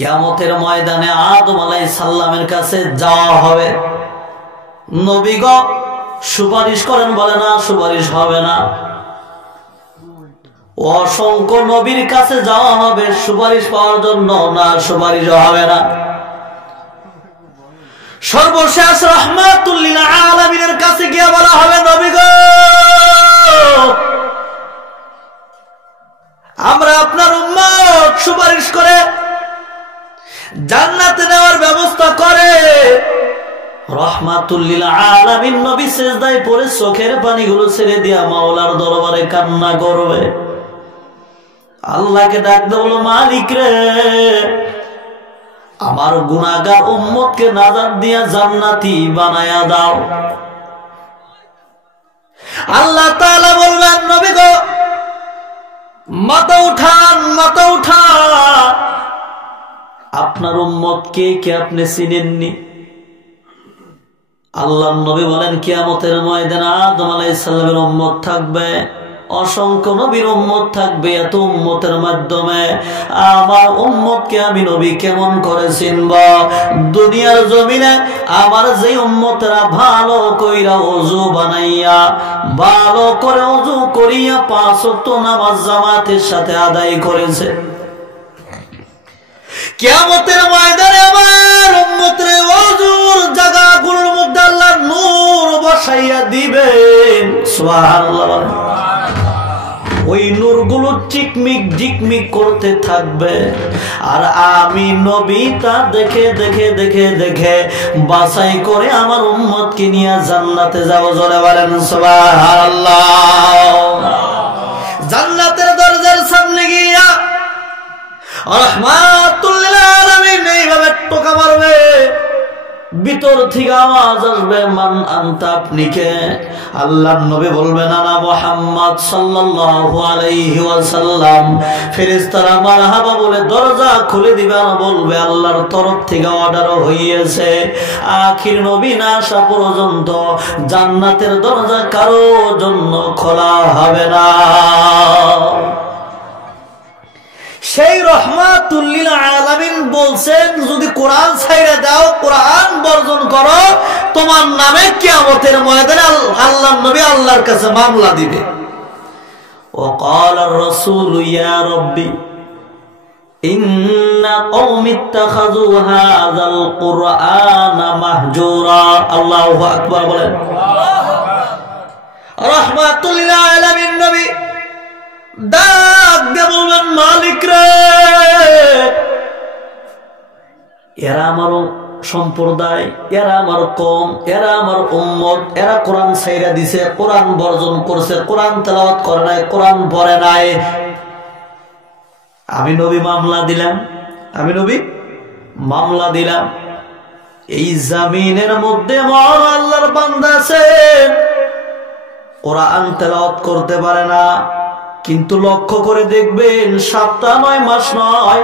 কিয়ামতের ময়দানে আদম আলাইহিস সালামের কাছে যাওয়া হবে। নবী গো সুপারিশ করেন, বলে না সুপারিশ হবে না। অসংখ্য নবীর কাছে যাওয়া হবে সুপারিশ পাওয়ার জন্য, না সুপারিশ হবে না। সর্বশেষ রাহমাতুল লিল আলামিনের কাছে গিয়ে বলা হবে, নবী গো আমরা আপনার উম্মত, সুপারিশ করে জান্নাতে নেওয়ার ব্যবস্থা করে। রাহমাতুল লিল আলামিন নবী সিজদায় পড়ে চোখের পানিগুলো ছেড়ে দিয়া মাওলার দরবারে কান্না করবে। আল্লাহকে ডাকতে বলো, মালিক রে আমার গুনাহগার উম্মতকে নাজাত দিয়া জান্নাতি বানায়া দাও। আল্লাহ তাআলা বলবেন, নবী গো মাথা উঠান, মাথা উঠান, আপনার উম্মতকে কে আপনি চিনেননি? আল্লাহর নবী বলেন, কিয়ামতের ময়দানে আদম আলাইহিস সালামের উম্মত থাকবে, অসংখ্য নবীর উম্মত থাকবে। এত উম্মতের মাধ্যমে আমার উম্মতকে আমি নবী কেমন করে চিনব? দুনিয়ার জমিনে আমার যে উম্মতেরা ভালো কইরা ওযু বানাইয়া, ভালো করে ওযু করিয়া 5 ওয়াক্ত নামাজ জামাতের সাথে আদায় করেছে, কিয়ামতের ময়দানে আমার উম্মতের ওযুর জায়গাগুলোর মধ্যে আল্লাহ নূর বসাইয়া দিবেন। সুবহানাল্লাহ। ওই নূরগুলো চিকমিক ঝিকমিক করতে থাকবে, আর আমি নবী তা দেখে দেখে দেখে দেখে বাছাই করে আমার উম্মতকে নিয়ে জান্নাতে যাব। জোরে বলেন সুবহানাল্লাহ। জান্নাতের দরজার সামনে গিয়া রাহমাতুল লিল আলামিন এইভাবে টোকা মারবে, ভিতর থেকে আওয়াজ আসবে, মান আনতা, আপনি কে? আল্লাহর নবী বলবেন, আনা মুহাম্মদ সাল্লাল্লাহু আলাইহি ওয়াসাল্লাম। ফেরেশতারা মারহাবা বলে দরজা খুলে দিবে, আর বলবে আল্লাহর তরফ থেকে অর্ডার হইয়েছে, আখির নবী না আসা পর্যন্ত জান্নাতের দরজা কারো জন্য খোলা হবে না। সেই রাহমাতুল লিল আলামিন বলছেন, যদি কোরআন ছাইড়া দাও, কোরআন বর্জন করো, তোমার নামে কিয়ামতের ময়দানে আল্লাহর নবী আল্লাহর কাছে মামলা দিবে। وقال الرسول يا ربي إن قوم اتخذوا هذا القرآن مهجورا। আল্লাহু আকবার বলেন। রাহমাতুল লিল আলামিন নবী ডাক দিয়ে বলবেন, মালিক রে এরা আমার সম্প্রদায়, এরা আমার কওম, এরা আমার উম্মত, এরা কোরআন ছাইড়া দিছে, কোরআন বর্জন করছে, কোরআন তেলাওয়াত করে নাই, কোরআন পড়ে নাই। আমি নবী মামলা দিলাম, আমি নবী মামলা দিলাম। এই জমিনের মধ্যে আমার আল্লাহর বান্দা আছে, কোরআন তেলাওয়াত করতে পারে না, কিন্তু লক্ষ্য করে দেখবেন 7 মাস নয়,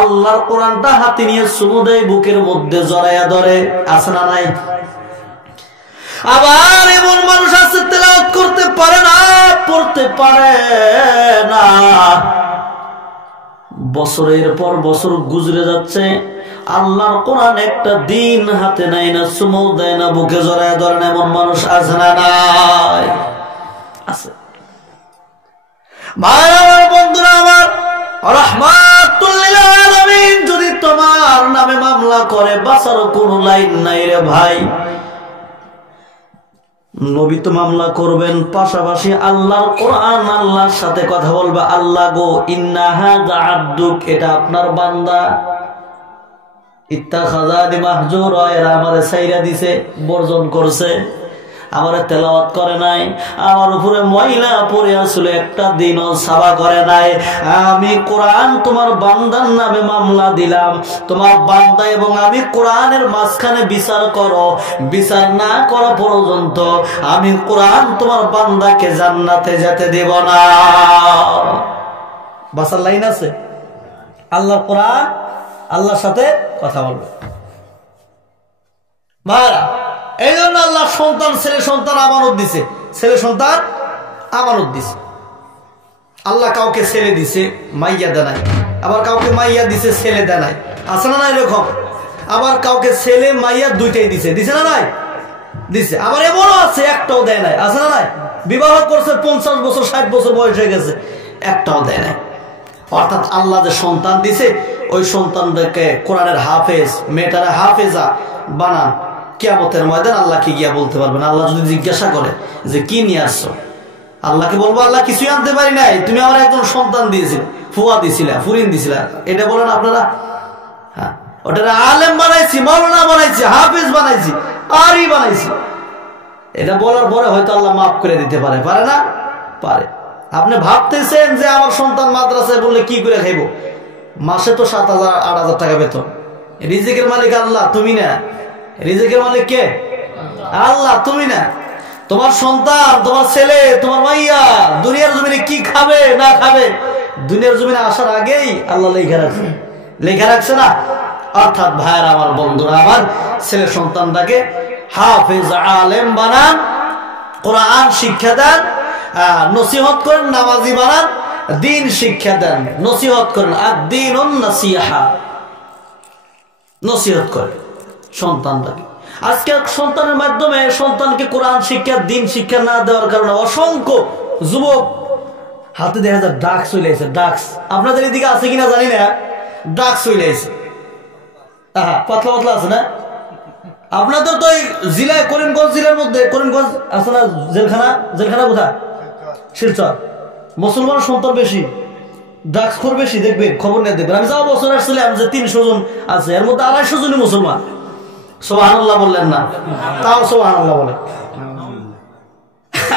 আল্লাহর কোরআনটা হাতে নিয়ে চুমু দেয়, বুকের মধ্যে জড়াইয়া ধরে। আছে না নাই? আবার এমন মানুষ আছে তেলাওয়াত করতে পারে না, পড়তে পারে না, বছরের পর বছর গুজরে যাচ্ছে, আল্লাহর কোরআন একটা দিন হাতে নেয় না, চুমু দেয় না, বুকে জড়াইয়া ধরে না। এমন মানুষ আছে না নাই? আছে। আমার বন্ধুরা, আমার রাহমাতুল লিল আলামিন যদি তোমার নামে মামলা করে, বাঁচার কোন লাইন নাই রে ভাই। নবী তো মামলা করবেন, পাশাপাশি আল্লাহর কোরআন আল্লাহর সাথে কথা বলবে, আল্লাহ গো ইন্না হাযা আবদুক, এটা আপনার বান্দা, ইত্তাখাযানি মাহজুরা, এরা আমারে ছাইড়া দিছে, বর্জন করছে, আমারে তেলাওয়াত করে নাই, আমার উপরে ময়লা পড়ে আসলে একটা দিনও সাবা করে নাই। আমি কোরআন তোমার বান্দার নামে মামলা দিলাম, তোমার বান্দা এবং আমি কোরআনের মাঝখানে বিচার করো, বিচার না করা পর্যন্ত আমি কোরআন তোমার বান্দাকে জান্নাতে যেতে দেব না। বাসার লাইন আছে, আল্লাহর কোরআন আল্লাহর সাথে কথা বলবে। মারা এই জন্য আল্লাহ সন্তান, ছেলে সন্তান আমানত দিছে, ছেলে সন্তান আমানত দিছে। আল্লাহ কাউকে ছেলে দিছে, মাইয়া দেয় নাই, আবার কাউকে মাইয়া দিছে, ছেলে দেয় নাই। আছে না নাই এরকম? আবার কাউকে ছেলে মাইয়া দুইটাই দিছে, দিছে না নাই? দিছে। আবার এমনও আছে একটাও দেয় নাই, আছে না নাই? বিবাহ করছে 50 বছর 60 বছর বয়স হয়ে গেছে, একটাও দেয় নাই। অর্থাৎ আল্লাহ যে সন্তান দিছে ওই সন্তানদেরকে কোরআনের হাফেজ, মেয়েটারে হাফেজা বানান। কিয়ামতের ময়দান আল্লাহকে গিয়া বলতে পারবেন। আল্লাহ যদি জিজ্ঞাসা করে যে কি নিয়ে আসছো, আল্লাহকে বলবো আল্লাহ কিছুই আনতে পারি নাই, তুমি আমার একজন সন্তান দিয়েছিলে, ফুয়া দিছিলা, ফুরিন দিছিলা, এটা বলেন আপনারা? হ্যাঁ, ওটা আলেম বানাইছি, মাওলানা বানাইছি, হাফেজ বানাইছি, আরই বানাইছি। এটা বলার পরে হয়তো আল্লাহ মাফ করে দিতে পারে, পারে না? পারে। আপনি ভাবতেছেন যে আমার সন্তান মাদ্রাসায় বললে কি করে খাইব? মাসে তো 7,000 8,000 টাকা বেতন। রিজিকের মালিক আল্লাহ, তুমি না। রিজিকের মালিক কে? আল্লাহ, তুমি না। তোমার সন্তান, তোমার ছেলে, তোমার মাইয়া দুনিয়ার জমিনে কি খাবে না খাবে দুনিয়ার জমিনে আসার আগেই আল্লাহ লেখা রাখছে, লেখা রাখছে না? অর্থাৎ ভাইরা আমার, বন্ধুরা আমার, ছেলে সন্তানটাকে হাফেজ আলেম বানান, কোরআন শিক্ষা দেন, নসিহত করেন, নামাজি বানান, দিন শিক্ষা দেন, নসিহত করেন। আর দিন নাসিহা, নসিহত করেন সন্তানটাকে। আজকে সন্তানের মাধ্যমে সন্তানকে কোরআন শিক্ষা, দিন শিক্ষা না দেওয়ার কারণে অসংখ্য যুবক হাতে দেখা যায় ড্রাগস চলে আসে। ড্রাগস আপনাদের এদিকে আছে কিনা জানি না, ড্রাগস চলে আসে। পাতলা পাতলা আছে না? আপনাদের তো এই জেলায়, করিমগঞ্জ জেলার মধ্যে, করিমগঞ্জ আছে না জেলখানা? জেলখানা কোথায়? শিলচর। মুসলমান সন্তান বেশি, ড্রাগস খোর বেশি, দেখবেন, খবর নিয়ে দেখবেন। আমি যাওয়া বছর আসছিলাম যে 300 জন আছে, এর মধ্যে 250 জনই মুসলমান। সুবহানাল্লাহ বললেন না? তাও সুবহানাল্লাহ বলে।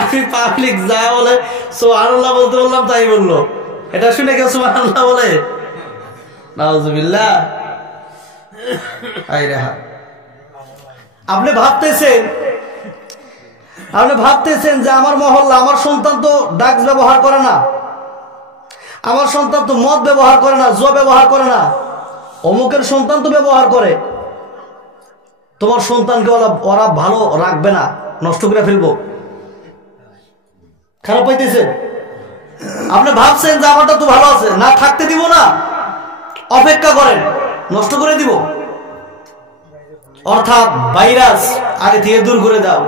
আমি পাবলিক যা বলে সুবহানাল্লাহ বলতে বললাম, তাই বললো। এটা শুনে কেউ সুবহানাল্লাহ বলে? নাউজুবিল্লাহ। আপনি ভাবতেছেন যে আমার মহল্লা, আমার সন্তান তো ড্রাগস ব্যবহার করে না, আমার সন্তান তো মদ ব্যবহার করে না, জুয়া ব্যবহার করে না, অমুকের সন্তান তো ব্যবহার করে। তোমার সন্তানকে ওরা ভালো রাখবে না, নষ্ট করে ফেলবো, খারাপ পাইতেছে। আপনি ভাবছেন যে আমারটা তো ভালো আছে, না থাকতে দিব না, অপেক্ষা করেন, নষ্ট করে দিব। অর্থাৎ ভাইরাস আগে থেকে দূর করে দাও।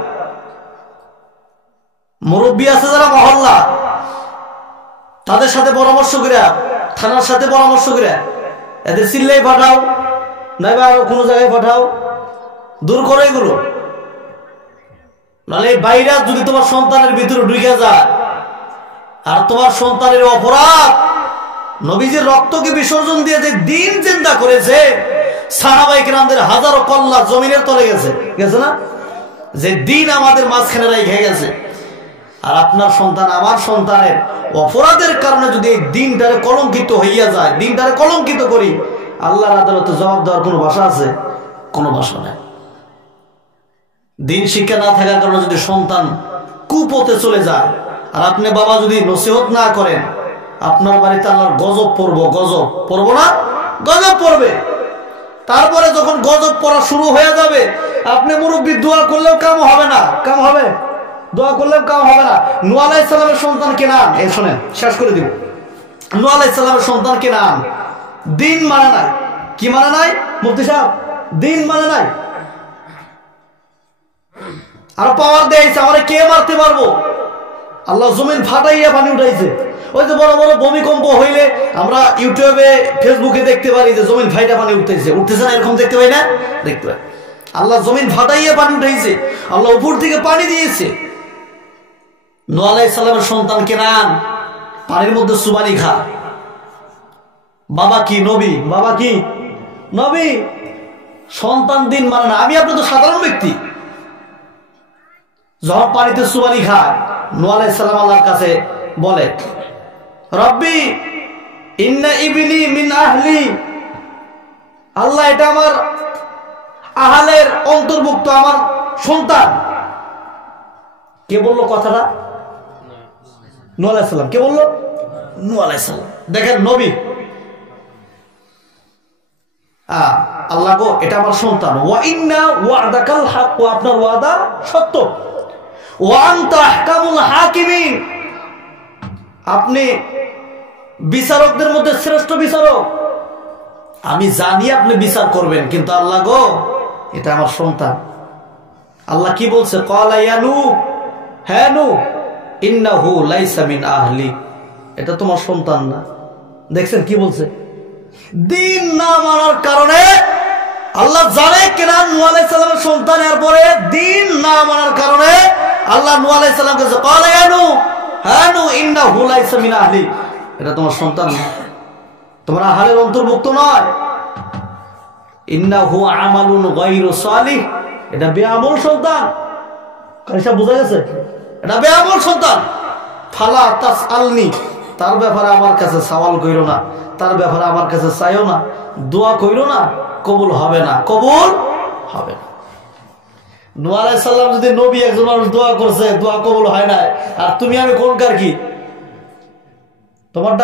মুরব্বী আছে যারা মহল্লা, তাদের সাথে পরামর্শ করে, থানার সাথে পরামর্শ করে এদের চিল্লাই পাঠাও, নাইবা আরো কোনো জায়গায় পাঠাও, দূর করে এগুলো। নাহলে এই ভাইরাস যদি তোমার সন্তানের ভিতরে ঢুকে যায়, আর তোমার সন্তানের অপরাধ, নবীজির রক্তকে বিসর্জন দিয়ে যে দিন জিন্দা করেছে, সাহাবায়ে কেরামদের হাজারো কল্লা জমিনের তলে গেছে, গেছে না? যে দিন আমাদের মাঝখানে রেখে গেছে। আর আপনার সন্তান, আমার সন্তানের অপরাধের কারণে যদি এই দিনটারে কলঙ্কিত হইয়া যায়, দিনটারে কলঙ্কিত করি, আল্লাহর আদালতে জবাব দেওয়ার কোনো ভাষা আছে? কোনো ভাষা নেই। দিন শিক্ষা না থাকার কারণে যদি সন্তান কুপথে চলে যায়, আর আপনি বাবা যদি নসিহত না করেন, আপনার বাড়িতে আল্লাহর গজব পড়বো। গজব পড়বো না? গজব পড়বে। তারপরে যখন গজব পড়া শুরু হয়ে যাবে, আপনি মুরব্বী দোয়া করলেও কাম হবে না। কাম হবে? দোয়া করলেও কাম হবে না। নূহ আলাইহিস সালামের সন্তান কেনান, এই শোনেন, শেষ করে দিব। নূহ আলাইহিস সালামের সন্তান কেনান দিন মানে নাই। কি মানে নাই মুফতি সাহেব? দিন মানে নাই। আর পাওয়ার দিয়েছে, আমারে কে মারতে পারবো? আল্লাহ জমিন ফাটাইয়া পানি উঠাইছে। ওই যে বড় বড় ভূমিকম্প হইলে আমরা ইউটিউবে, ফেসবুকে দেখতে পারি যে জমিন ফাইটা পানি উঠতেছে, উঠতেছে না? এরকম দেখতে পাই না? দেখতে পাই। আল্লাহ জমিন ফাটাইয়া পানি উঠাইছে, আল্লাহ উপর থেকে পানি দিয়েছে। নূহ আলাইহিস সালামের সন্তান কেনান পানির মধ্যে সুবানি খা। বাবা কি নবী? বাবা কি নবী? সন্তান দিন মানে না। আমি আপনি তো সাধারণ ব্যক্তি। যখন পানিতে সুবানি খায়, নূহ আলাইহিস সালাম আল্লাহর কাছে বলে, রব্বি ইন্না ইবনি মিন আহলি, আল্লাহ এটা আমার আহলের অন্তর্ভুক্ত, আমার সন্তান। কে বললো কথাটা? নূহ আলাইহিস সালাম। কে বললো? নূহ আলাইহিস সালাম। দেখেন নবী, আল্লাহ গো এটা আমার সন্তান। ওয়া ইন্না ওয়াদাকাল হক, আপনার ওয়াদা সত্য। ওয়া আনতা আহকামুল হাকিমিন, আপনি বিচারকদের মধ্যে শ্রেষ্ঠ বিচারক। আমি জানি আপনি বিচার করবেন, কিন্তু আল্লাহ গো, এটা আমার সন্তান। আল্লাহ কি বলছে? ক্বালা ইয়া নূহ, হে নূহ, ইন্নাহু লাইসা মিন আহলি, এটা তোমার সন্তান না। দেখছেন কি বলছে? দিন না মানার কারণে আল্লাহ জানে কিনা নূহ আলাইহিস সালামের সন্তান, এরপরে দিন না মানার কারণে আল্লাহ নূহ আলাইহিস সালামকে বলছে ক্বালা ইয়া নূহ, হে নূহ, ইন্নাহু লাইসা মিন আহলি, এটা তোমার সন্তান না, তোমার আহলের অন্তর্ভুক্ত নয়। ইন্নাহু আমালুন গায়রু সালিহ, এটা বেআমল সন্তান। কাইসা বোঝা গেছে? এটা বেআমল সন্তান। ফালা তাসআলনি, তার ব্যাপারে আমার কাছে সওয়াল কইরো না, তার ব্যাপারে আমার কাছে চাইও না, দোয়া কইরো না, কবুল হবে না, কবুল হবে না। নূহ আলাইহিস সালাম যদি নবী, একজন মানুষ দোয়া করছে, দোয়া কবুল হয় না, আর তুমি আমি কোনকার কি? তোমার